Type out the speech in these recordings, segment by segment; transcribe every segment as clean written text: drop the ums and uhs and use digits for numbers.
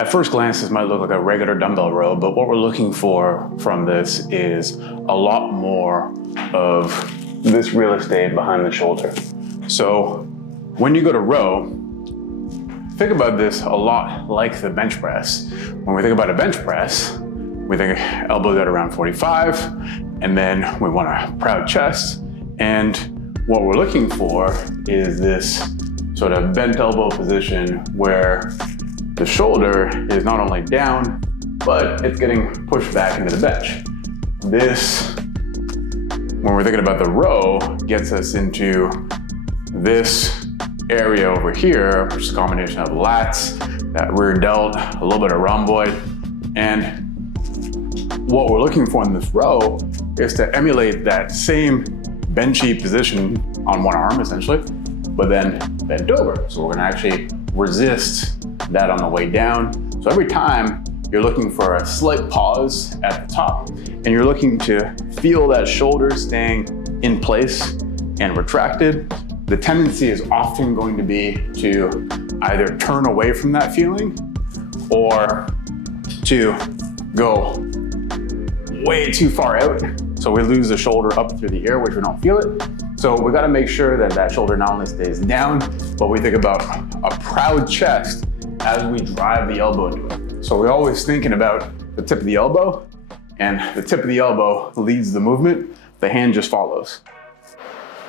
At first glance, this might look like a regular dumbbell row, but what we're looking for from this is a lot more of this real estate behind the shoulder. So when you go to row, think about this a lot like the bench press. When we think about a bench press, we think elbows at around 45, and then we want a proud chest. And what we're looking for is this sort of bent elbow position where the shoulder is not only down, but it's getting pushed back into the bench. This, when we're thinking about the row, gets us into this area over here, which is a combination of lats, that rear delt, a little bit of rhomboid. And what we're looking for in this row is to emulate that same benchy position on one arm, essentially, but then bent over. So we're gonna actually resist that on the way down. So every time you're looking for a slight pause at the top, and you're looking to feel that shoulder staying in place and retracted, the tendency is often going to be to either turn away from that feeling or to go way too far out. So we lose the shoulder up through the ear, which we don't feel it. So we gotta make sure that that shoulder not only stays down, but we think about a proud chest as we drive the elbow into it. So we're always thinking about the tip of the elbow, and the tip of the elbow leads the movement, the hand just follows.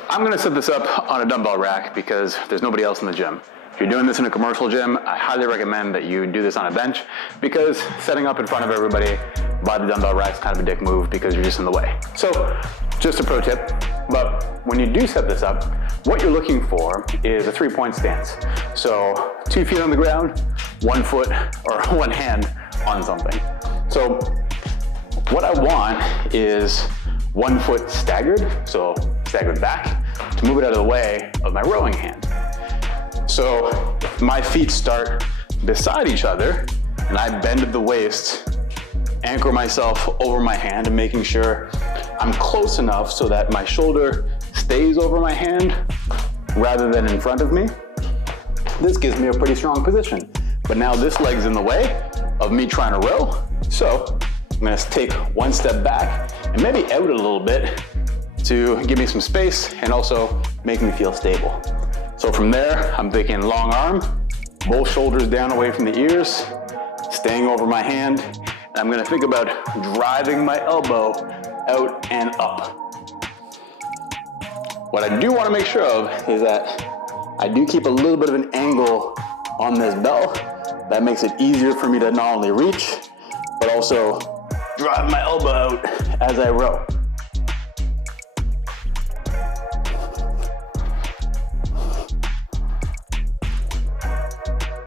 I'm gonna set this up on a dumbbell rack because there's nobody else in the gym. If you're doing this in a commercial gym, I highly recommend that you do this on a bench, because setting up in front of everybody by the dumbbell rack is kind of a dick move because you're just in the way. So just a pro tip, but when you do set this up, what you're looking for is a 3-point stance. So 2 feet on the ground, 1 foot or one hand on something. So what I want is 1 foot staggered, so staggered back, to move it out of the way of my rowing hand. So my feet start beside each other, and I bend at the waist, anchor myself over my hand, and making sure I'm close enough so that my shoulder stays over my hand rather than in front of me. This gives me a pretty strong position. But now this leg's in the way of me trying to row. So I'm gonna take 1 step back and maybe out a little bit to give me some space and also make me feel stable. So from there, I'm thinking long arm, both shoulders down away from the ears, staying over my hand. And I'm gonna think about driving my elbow out and up. What I do wanna make sure of is that I do keep a little bit of an angle on this bell. That makes it easier for me to not only reach, but also drive my elbow out as I row.